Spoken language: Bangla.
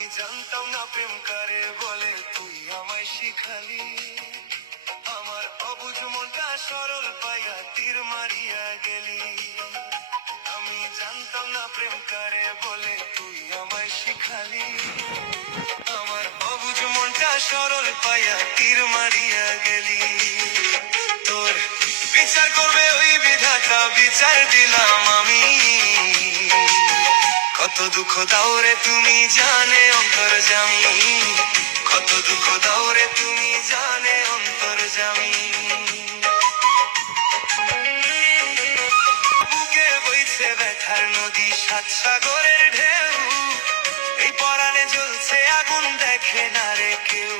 জানতাম না প্রেম কারে বলে, তুই আমায় শিখালি। আমার অবুঝ মনটা সরল পাইয়া তীর মারিয়া গেলি। আমি জানতাম না প্রেম কারে বলে, তুই আমায় শিখালি। আমার অবুঝ মনটা সরল পাইয়া তীর মারিয়া গেলি। তোর বিচার করবে ওই বিধাতা, বিচার দিলাম আমি। কত দুঃখ দাও রে তুমি জানে অন্তর্যামী, কত দুঃখ দাও রে তুমি জানে অন্তর্যামী। বুকে বইছে ব্যথার নদী, সাত সাগরের ঢেউ। এই পরাণে জ্বলছে আগুন, দেখে না রে কেউ।